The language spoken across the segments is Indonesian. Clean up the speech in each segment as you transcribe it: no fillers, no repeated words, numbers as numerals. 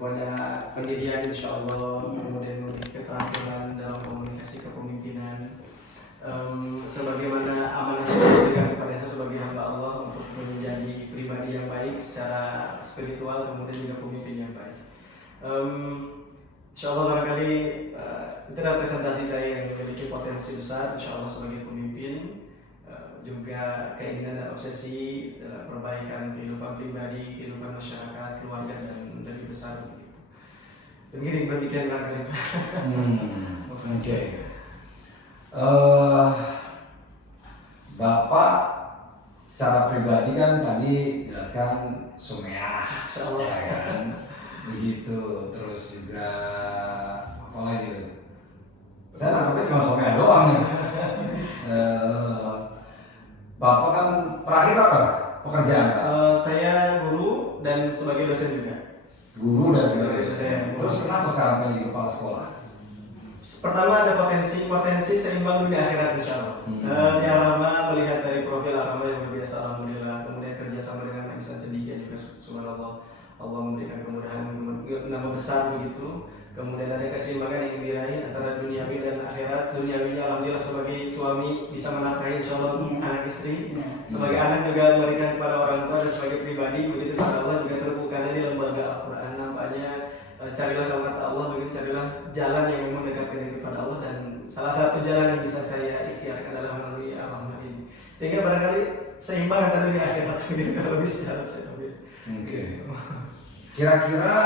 kepada pendirian insya Allah, kemudian memiliki keterampilan dalam komunikasi kepemimpinan, sebagaimana amanah yang diberikan kepada saya sebagai hamba Allah untuk menjadi pribadi yang baik secara spiritual, kemudian juga pemimpin yang baik. Insya Allah barangkali itu adalah presentasi saya yang memiliki potensi besar insya Allah sebagai pemimpin, juga keinginan dan obsesi dalam perbaikan kehidupan pribadi, kehidupan masyarakat, keluarga, dan lebih besar begitu. Mungkin berpikir barangkali. Oke. Bapak secara pribadi kan tadi jelaskan Sumeah, ya kan, begitu. Terus juga apa lagi tuh? Saya nangkepnya cuma Sumeah doang nih. Bapak kan terakhir apa pekerjaan Pak? Saya guru dan sebagai dosen juga. Guru dan sebagai dosen. Terus kenapa sekarang jadi kepala sekolah? Pertama ada potensi seimbang dunia akhirat insya Allah. Di Alama melihat dari profil Alama yang biasa alhamdulillah, kemudian kerjasama dengan Insan Cendekia juga subhanallah, Allah memberikan kemudahan nama besar begitu. Kemudian ada keseimbangan yang diraih antara duniawi dan akhirat. Duniawinya alhamdulillah sebagai suami bisa menafkahi insya Allah anak istri, sebagai anak juga memberikan kepada orang tua, dan sebagai pribadi begitu kepada Allah juga terbuka di lembaga Al-Quran. Nampaknya carilah kalau kata Allah begitu, carilah jalan yang memang mendekatkan diri kepada Allah, dan salah satu jalan yang bisa saya ikhtiarkan adalah melalui Al-Rahman ini, sehingga barangkali seimbang antara dunia akhirat gitu kalau bisa saya ambil. Oke. Kira-kira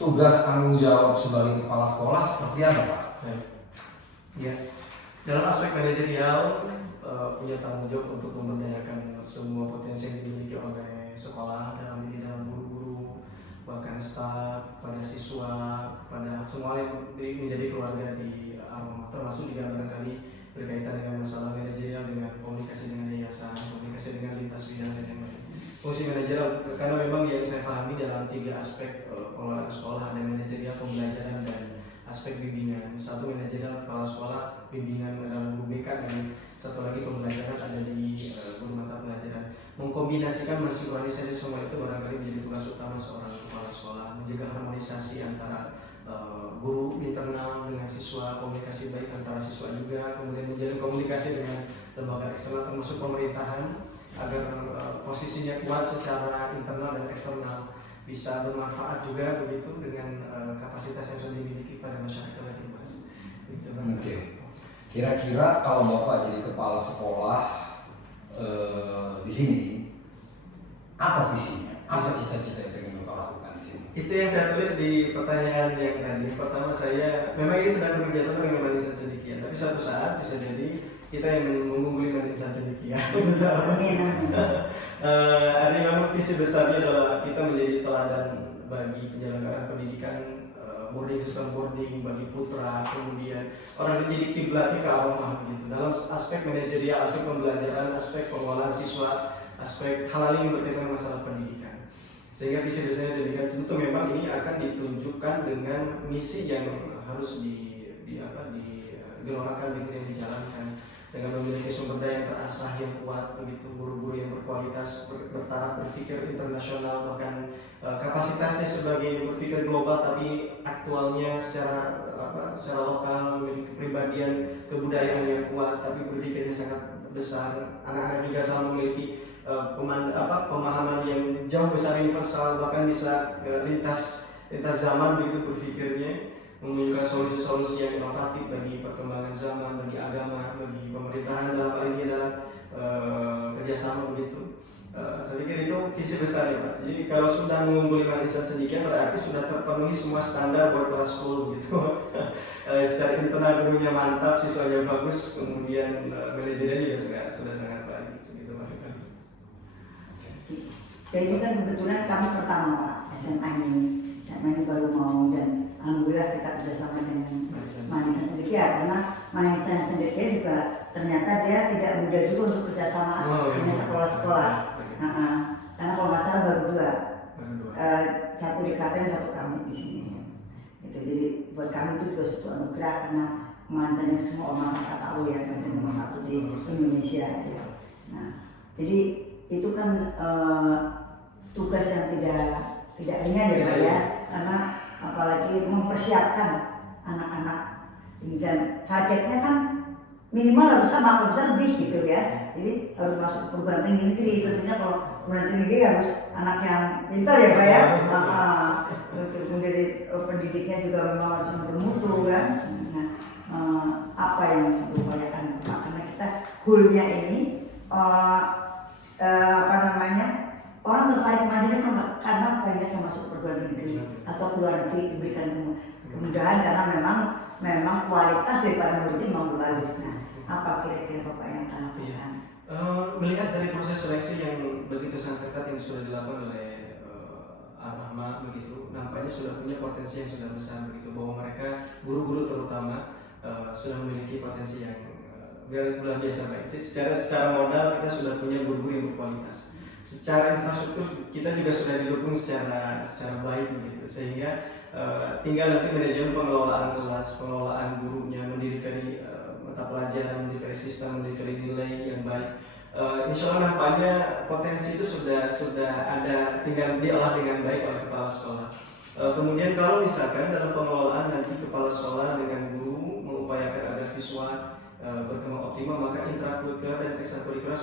tugas tanggung jawab sebagai kepala sekolah seperti apa Pak? Ya, dalam aspek manajerial punya tanggung jawab untuk memberdayakan semua potensi yang dimiliki oleh sekolah, dalam ini dalam guru-guru, bahkan staf, pada siswa, pada semua yang menjadi keluarga di Aroma, termasuk juga barangkali berkaitan dengan masalah manajerial, dengan komunikasi dengan yayasan, komunikasi dengan lintas bidang dan yang lain. Fungsi manajerial, karena memang yang saya pahami dalam 3 aspek pengelolaan sekolah, ada manajerial, pembelajaran, dan aspek bimbingan. Satu manajerial kepala sekolah, bimbingan dalam guru BK, dan satu lagi pembelajaran ada di guru mata pelajaran. Mengkombinasikan mensinkronisasi semua itu barangkali menjadi tugas utama seorang kepala sekolah, menjaga harmonisasi antara guru internal dengan siswa, komunikasi baik antara siswa juga, kemudian menjalin komunikasi dengan lembaga eksternal termasuk pemerintahan, agar posisinya kuat secara internal dan eksternal, bisa bermanfaat juga begitu dengan kapasitas yang sudah dimiliki pada masyarakat tadi Mas. Gitu, Oke. Kira-kira kalau Bapak jadi kepala sekolah di sini, apa visinya? Apa cita-cita yang ingin Bapak lakukan di sini? Itu yang saya tulis di pertanyaan yang tadi. Pertama, saya memang ini sedang bekerja sama dengan Insan Cendekia, tapi suatu saat bisa jadi kita yang mengungguli Insan Cendekia. Artinya memang visi besarnya adalah kita menjadi teladan bagi penyelenggaraan pendidikan, boarding system boarding bagi putra, kemudian orang menjadi kiblatnya ke Aroma gitu. Dalam aspek manajerial, aspek pembelajaran, aspek pengelolaan siswa, aspek hal yang berkaitan dengan masalah pendidikan. Sehingga visi besarnya pendidikan tentu memang ini akan ditunjukkan dengan misi yang harus digelorkan, yang dijalankan dengan memiliki sumber daya yang terasah yang kuat begitu, guru-guru yang berkualitas, bertaraf berpikir internasional, bahkan kapasitasnya sebagai berpikir global tapi aktualnya secara lokal, memiliki kepribadian kebudayaan yang kuat tapi berpikirnya sangat besar. Anak-anak juga selalu memiliki pemahaman yang jauh besar, universal, bahkan bisa lintas zaman begitu berpikirnya, menunjukkan solusi-solusi yang inovatif bagi perkembangan zaman, bagi agama, bagi pemerintahan, dalam hal ini adalah kerjasama begitu. Saya pikir itu visi besar ya Pak. Jadi kalau sudah mengungguli Insan Cendekia berarti sudah terpenuhi semua standar world class school gitu. Secara internal gurunya mantap, siswanya bagus, kemudian manajernya juga sudah sangat baik gitu Pak. Dan ini kan kebetulan kami pertama Pak SMA ini baru mau, dan alhamdulillah kita kerjasama dengan Insan Cendekia, karena Insan Cendekia juga ternyata dia tidak mudah juga untuk kerjasama dengan sekolah-sekolah. Karena kalau nggak salah baru 2, satu di Klaten, satu kami di sini. Gitu. Jadi buat kami itu juga suatu anugerah, karena mantannya semua orang masyarakat tahu ya, badan nomor 1 di Indonesia. Ya. Nah, jadi itu kan tugas yang tidak ringan ya Pak ya, karena mempersiapkan anak-anak ini, dan targetnya kan minimal harus sama, kalau bisa lebih gitu ya. Jadi harus masuk perguruan tinggi negeri, tentunya kalau perguruan tinggi negeri harus anak yang pintar ya Pak ya. Kemudian pendidiknya juga memang harus bermutu kan. Nah, apa yang diupayakan Pak? Karena kita goalnya ini orang tertarik masih karena banyak yang masuk perguruan tinggi atau keluar negeri diberikan kemudahan karena memang kualitas daripada murid ini memang bagus. Nah, apa kira-kira Bapak yang akan lakukan? Melihat dari proses seleksi yang begitu sangat ketat yang sudah dilakukan oleh Al-Rahma begitu, nampaknya sudah punya potensi yang sudah besar begitu, bahwa mereka guru-guru terutama sudah memiliki potensi yang luar biasa baik. Jadi secara modal kita sudah punya guru-guru yang berkualitas. Secara infrastruktur kita juga sudah didukung secara baik begitu, sehingga tinggal nanti manajemen pengelolaan kelas, pengelolaan gurunya, mendelivery mata pelajaran, mendelivery sistem, mendelivery nilai yang baik. Insya Allah nampaknya potensi itu sudah ada, tinggal diolah dengan baik oleh kepala sekolah. Kemudian kalau misalkan dalam pengelolaan nanti kepala sekolah dengan guru mengupayakan agar siswa berkembang optimal, maka intrakurikuler dan ekstrakurikuler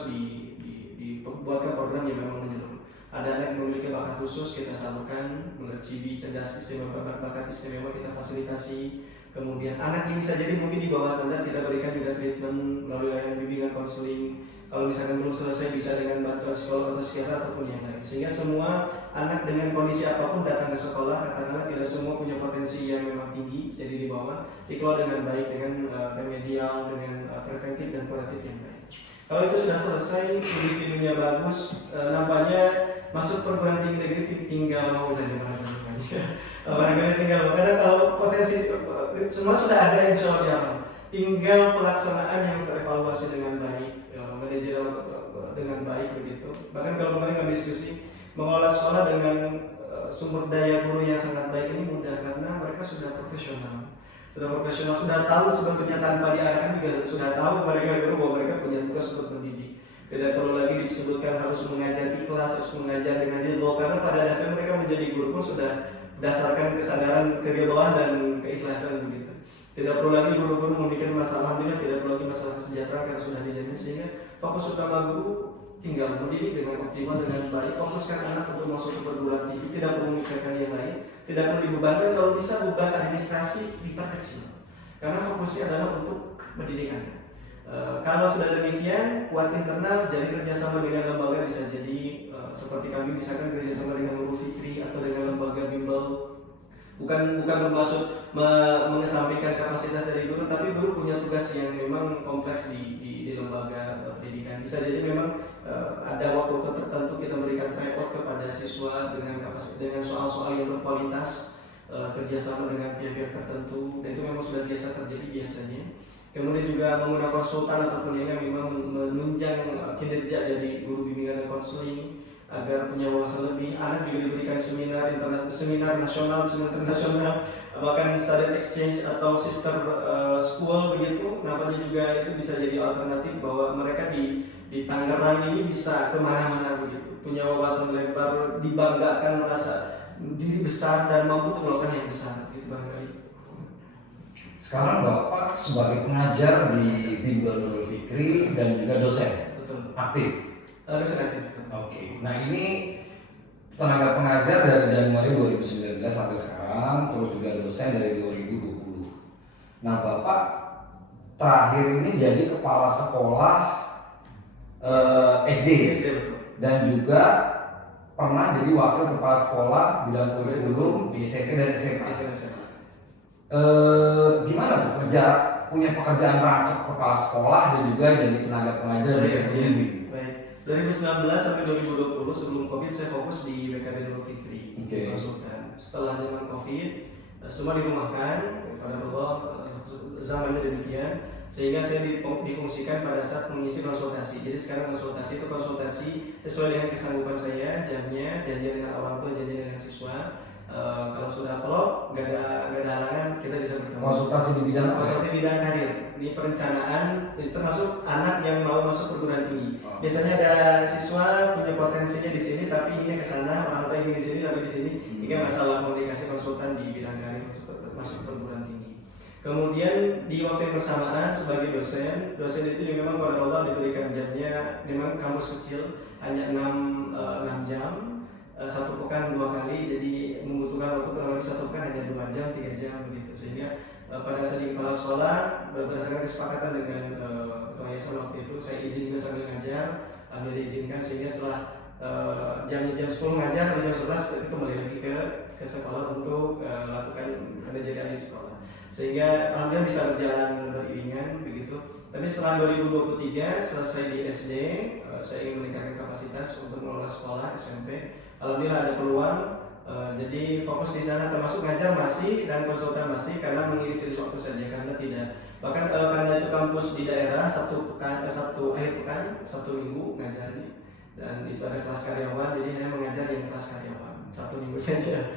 dibuatkan program yang memang menyeluruh. Ada anak yang memiliki bakat khusus, kita salurkan, cibi, cerdas, istimewa, bakat istimewa kita fasilitasi. Kemudian anak yang bisa jadi mungkin di bawah standar kita berikan juga treatment melalui layanan bimbingan konseling. Kalau misalkan belum selesai bisa dengan bantuan psikolog atau psikiater ataupun yang lain. Sehingga semua anak dengan kondisi apapun datang ke sekolah, katakanlah tidak semua punya potensi yang memang tinggi, jadi di bawah dikelola dengan baik, dengan remedial, dengan preventif dan kuratif yang baik. Kalau itu sudah selesai, individunya bagus, nampaknya masuk perguruan tinggi negeri tinggal mau saja barangkali tinggal. Karena kalau potensi semua sudah ada insya Allah, tinggal pelaksanaan yang terevaluasi dengan baik, manajer dengan baik begitu. Bahkan kalau kemarin kami diskusi mengelola sekolah dengan sumber daya guru yang sangat baik ini mudah karena mereka sudah profesional, sudah tahu sebetulnya tanpa diarahkan juga sudah tahu mereka guru bahwa mereka punya tugas untuk mendidik. Tidak perlu lagi disebutkan harus mengajar di kelas, harus mengajar dengan ridho, karena pada dasarnya mereka menjadi guru pun sudah berdasarkan kesadaran keridhaan dan keikhlasan begitu. Tidak perlu lagi guru-guru memikirkan masalah, alhamdulillah tidak perlu lagi masalah kesejahteraan karena sudah dijamin, sehingga fokus utama guru tinggal mendidik dengan optimal dengan baik, fokuskan anak untuk masuk ke perguruan tinggi, tidak perlu memikirkan yang lain, tidak perlu dibebankan, kalau bisa beban administrasi diperkecil karena fokusnya adalah untuk mendidik anak. Kalau sudah demikian, kuat internal, jadi kerjasama dengan lembaga bisa jadi seperti kami misalkan kerjasama dengan Nurul Fikri atau dengan lembaga bimbel. Bukan bermaksud mengesampingkan kapasitas dari guru, tapi guru punya tugas yang memang kompleks di lembaga pendidikan. Bisa jadi memang ada waktu tertentu kita memberikan tryout kepada siswa dengan soal-soal yang berkualitas, kerjasama dengan pihak-pihak tertentu, dan itu memang sudah biasa terjadi biasanya. Kemudian juga menggunakan konsultan ataupun yang memang menunjang kinerja dari guru bimbingan dan konseling agar punya wawasan lebih. Anak juga diberikan seminar nasional, seminar internasional, bahkan study exchange atau sister school begitu. Nampaknya juga itu bisa jadi alternatif bahwa mereka di Tangerang ini bisa kemana-mana begitu, punya wawasan lebar, dibanggakan, merasa diri besar dan mampu untuk melakukan yang besar gitu barangkali. Sekarang Bapak sebagai pengajar di Bimbel Nurul Fikri dan juga dosen. Betul. Aktif. Dosen aktif. Oke. Nah ini tenaga pengajar dari Januari 2019 sampai sekarang, terus juga dosen dari 2020. Nah Bapak terakhir ini jadi kepala sekolah SD dan juga pernah jadi wakil kepala sekolah bidang kurikulum di SMP dan SMA. Gimana tuh punya pekerjaan rangkap kepala sekolah dan juga jadi tenaga pengajar di pembimbing? Baik, 2019 sampai 2020 sebelum COVID saya fokus di BKB Nurul Fikri. Konsultan. Setelah zaman COVID semua dirumahkan, pada Allah zamannya demikian, sehingga saya difungsikan pada saat mengisi konsultasi. Jadi sekarang konsultasi itu konsultasi sesuai dengan kesanggupan saya, jamnya, janjian dengan orang tua, janjian dengan siswa. Kalau sudah klop, nggak ada halangan, kita bisa bertemu. Konsultasi di bidang karir. Ini perencanaan, itu termasuk anak yang mau masuk perguruan tinggi. Biasanya ada siswa punya potensinya di sini, tapi inginnya ke sana, orang tua ingin di sini, tapi di sini. Hingga masalah komunikasi konsultan di bidang karir masuk Kemudian di waktu yang bersamaan sebagai dosen itu juga memang pada Allah diberikan jamnya, memang kampus kecil hanya 6 jam, satu pekan 2 kali, jadi membutuhkan waktu kurang lebih satu pekan hanya 2 jam 3 jam begitu, sehingga pada saat di kepala sekolah berdasarkan kesepakatan dengan ketua yayasan waktu itu saya izin juga sambil ngajar, diizinkan, sehingga setelah jam 10 ngajar sampai jam 11 itu kembali lagi ke sekolah untuk lakukan manajerial di sekolah, sehingga alhamdulillah bisa berjalan beriringan begitu. Tapi setelah 2023 selesai di SD, saya ingin meningkatkan kapasitas untuk mengelola sekolah SMP. Alhamdulillah ada peluang, jadi fokus di sana, termasuk ngajar masih dan konsultan masih, karena mengisi waktu saja, karena tidak bahkan karena itu kampus di daerah, Sabtu akhir pekan, Sabtu minggu ngajar nih, dan itu ada kelas karyawan, jadi hanya mengajar yang kelas karyawan Sabtu minggu saja.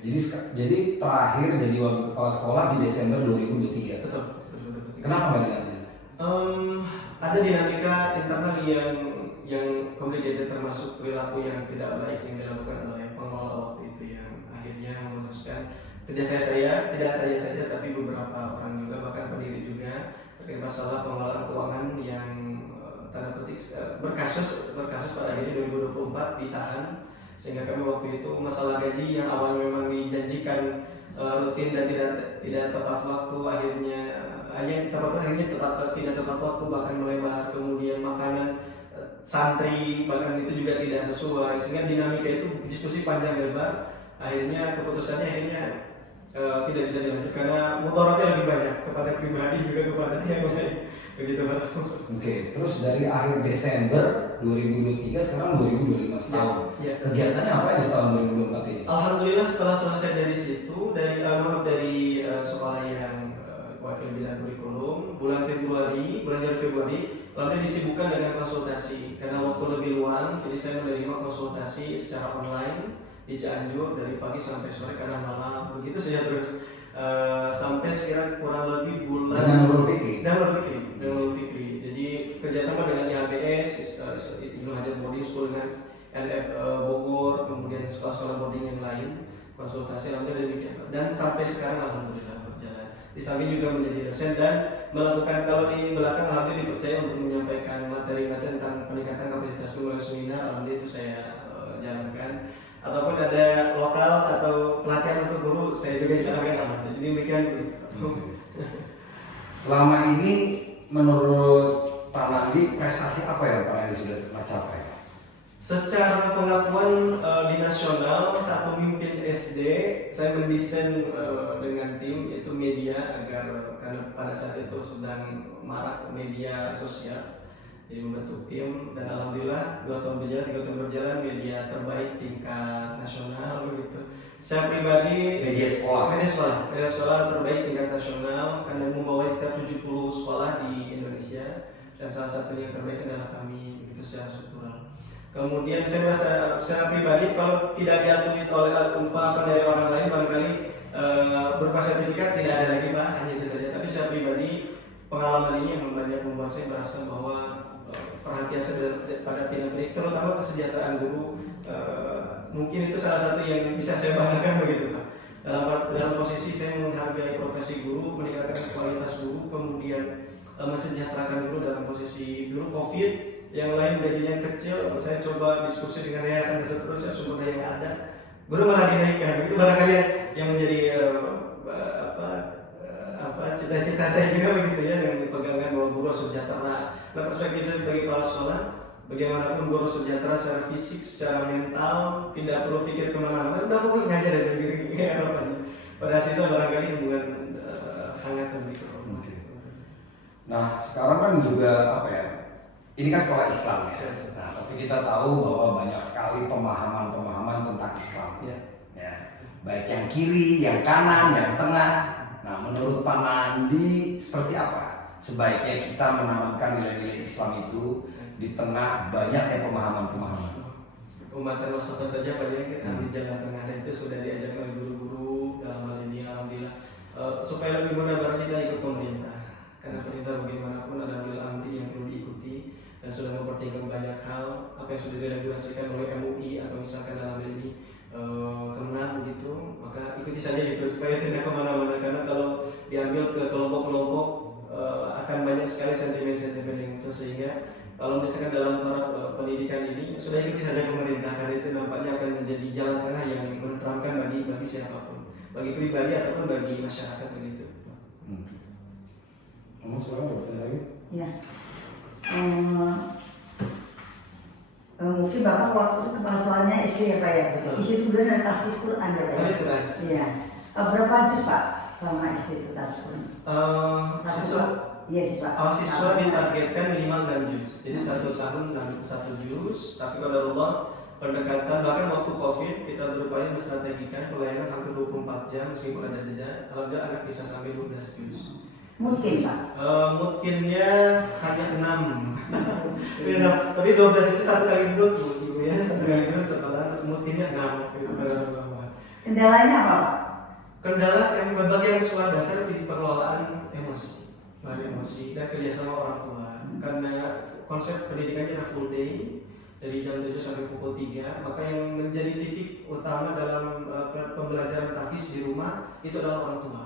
Jadi terakhir jadi wakil kepala sekolah di Desember 2023. Betul. Kenapa nggak dilanjut? Ada dinamika internal yang complicated, termasuk perilaku yang tidak baik yang dilakukan oleh pengelola waktu itu, yang akhirnya memutuskan tidak saya saja, tapi beberapa orang juga, bahkan pendiri juga, terkait masalah pengelolaan keuangan yang tanda petik berkasus pada akhirnya 2024 ditahan, sehingga kami waktu itu masalah gaji yang awalnya memang dijanjikan rutin dan tidak tepat waktu, akhirnya tidak tepat waktu, bahkan melebar, kemudian makanan santri bahkan itu juga tidak sesuai, sehingga dinamika itu diskusi panjang lebar, akhirnya keputusannya tidak bisa dilanjut karena mudaratnya lebih banyak kepada pribadi juga kepada yang lain begitu Pak. Oke, terus dari akhir Desember 2023 sekarang 2025 setahun. Ya. Kegiatannya apa ya tahun 2024 ini? Alhamdulillah setelah selesai dari situ, dari sekolah yang wakil bidang kurikulum, bulan Januari lalu disibukkan dengan konsultasi karena waktu lebih luang, jadi saya menerima konsultasi secara online di Cianjur dari pagi sampai sore, kadang malam begitu saja terus sampai sekitar kurang lebih bulan Nurul Fikri. Jadi kerjasama dengan IHBS, Ibnu Hajar Boarding School dengan NF Bogor, kemudian sekolah-sekolah boarding yang lain, konsultasi alhamdulillah demikian, dan sampai sekarang alhamdulillah berjalan. Di samping juga menjadi dosen dan melakukan, kalau di belakang alhamdulillah dipercaya untuk menyampaikan materi-materi tentang peningkatan kapasitas melalui seminar, alhamdulillah itu saya jalankan, ataupun ada lokal atau pelatihan untuk guru saya juga jalankan. Jadi demikian begitu. Selama ini menurut Pak Nandi prestasi apa yang Pak Nandi sudah capai? Secara pengakuan di nasional saat memimpin SD, saya mendesain dengan tim itu media agar karena pada saat itu sedang marak media sosial, jadi membentuk tim, dan alhamdulillah 3 tahun berjalan media terbaik tingkat nasional begitu. Saya pribadi Media sekolah terbaik tingkat nasional karena membawa kita 70 sekolah di Indonesia, dan salah satu yang terbaik adalah kami begitu secara struktural. Kemudian saya merasa secara pribadi kalau tidak diakui oleh ungkapan dari orang lain barangkali berupa sertifikat tidak ada lagi Pak, hanya itu saja. Tapi secara pribadi pengalaman ini yang banyak membuat saya merasa bahwa perhatian saya pada pendidik, terutama kesejahteraan guru, mungkin itu salah satu yang bisa saya banggakan begitu Pak. Dalam posisi saya menghargai profesi guru, meningkatkan kualitas guru, kemudian mensejahterakan guru dalam posisi guru COVID yang lain gajinya kecil, saya coba diskusi dengan yayasan dan seterusnya, sumber daya yang ada, guru malah dinaikkan. Itu barangkali yang menjadi cita-cita saya juga begitu ya, dengan pegangan bahwa guru sejahtera. Nah, perspektif saya sebagai kepala sekolah, bagaimanapun guru sejahtera secara fisik, secara mental, tidak perlu pikir kemana-mana, udah fokus ngajar aja begitu ya harapannya. Pada siswa barangkali hubungan hangat dan begitu. Nah, sekarang kan juga ini kan sekolah Islam ya. Nah, tapi kita tahu bahwa banyak sekali pemahaman tentang Islam. Ya. Baik yang kiri, yang kanan, yang tengah. Nah, menurut Pak Nandi seperti apa sebaiknya kita menanamkan nilai-nilai Islam itu di tengah banyaknya pemahaman-pemahaman? Umat wasatan saja Pak ya, kita ambil jalan tengah, dan itu sudah diajarkan oleh guru-guru dalam hal ini alhamdulillah, supaya lebih mudah bagi kita ikut pemerintah. Karena perintah bagaimanapun adalah amri yang perlu diikuti, dan sudah mempertimbangkan banyak hal, apa yang sudah diregulasikan oleh MUI atau misalkan dalam hal ini kemana begitu, maka ikuti saja gitu supaya tidak kemana-mana, karena kalau diambil ke kelompok-kelompok akan banyak sekali sentimen-sentimen yang muncul, sehingga kalau misalkan dalam taraf pendidikan ini sudah ikuti saja pemerintah, karena itu nampaknya akan menjadi jalan tengah yang menenteramkan bagi siapapun, bagi pribadi ataupun bagi masyarakat begitu. Kamu sekarang bertanya lagi? Ya. Mungkin Bapak waktu itu kepala sekolahnya SD ya Pak ya? Betul. Di situ kemudian ada tahfiz Quran ya Pak ya? Tahfiz Quran. Iya. Berapa juz Pak selama SD itu tahfiz Quran? Siswa Iya siswa. siswa ditargetkan minimal 6 juz. Jadi 1 tahun 1 juz. Tapi kalau Allah pendekatan, bahkan waktu COVID kita berupaya menstrategikan pelayanan hampir 24 jam meskipun ada jeda. Alhamdulillah anak bisa sampai 12 juz. Mungkin Pak. Mungkinnya hanya 6. Tapi 12 itu 1 kali duduk Ibu ya. 1 kali duduk setelah mungkinnya 6 gitu. Kendalanya apa Pak? Kendala yang berbagai yang soal dasar di pengelolaan emosi dan kerjasama orang tua, karena konsep pendidikannya adalah full day dari jam 7 sampai pukul 3, maka yang menjadi titik utama dalam pembelajaran tahfiz di rumah itu adalah orang tua.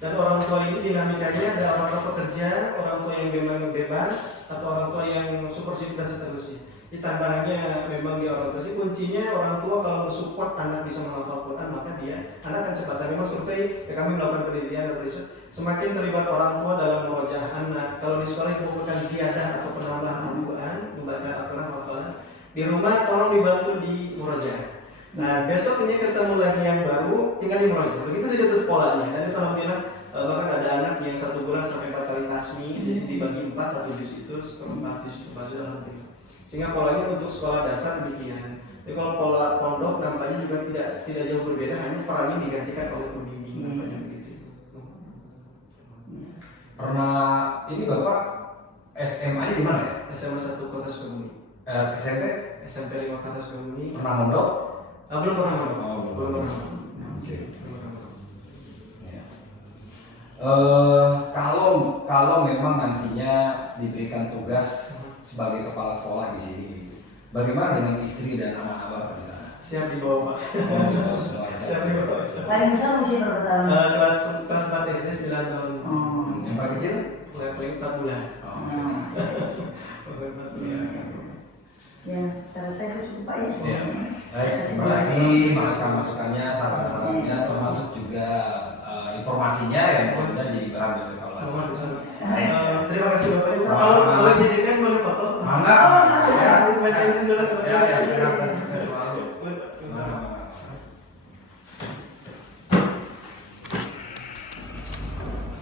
Dan orang tua ini dinamikanya ada orang tua pekerja, orang tua yang memang bebas, atau orang tua yang super sibuk dan seterusnya. Ini tantangannya memang di orang tua. Jadi kuncinya orang tua kalau support anak bisa menghafal Quran, maka anak akan cepat. Dan memang survei kami melakukan penelitian dan riset, semakin terlibat orang tua dalam murojaah anak. Kalau di sekolah dibutuhkan ziyadah atau penambahan Al-Quran, membaca Al-Quran, hafalan. Di rumah tolong dibantu di murojaah. Nah besoknya ketemu lagi yang baru, tinggal di murojaah. Begitu saja terus polanya. Dan itu alhamdulillah bahkan ada anak yang 1 bulan sampai 4 kali tasmi, jadi dibagi 4, 1 juz itu 4 juz itu alhamdulillah. Sehingga polanya untuk sekolah dasar demikian. Jadi kalau pola pondok nampaknya juga tidak jauh berbeda, hanya perannya digantikan oleh pembimbing nampaknya begitu. Pernah ini Bapak SMA-nya di mana ya? SMA 1 Kota Sukabumi. SMP? SMP 5 Kota Sukabumi. Pernah mondok? Belum pernah mondok. Belum pernah. Oke. Ya. Kalau memang nantinya diberikan tugas sebagai kepala sekolah di sini, bagaimana dengan istri dan anak-anak Bapak di sana? Siap dibawa Pak. Siap dibawa. Paling besar usia berapa tahun? Kelas 4 SD 9 tahun. Yang paling kecil? Paling 4 bulan. Ya, cara saya itu cukup Pak ya. Baik, terima kasih masukan-masukannya, saran-saran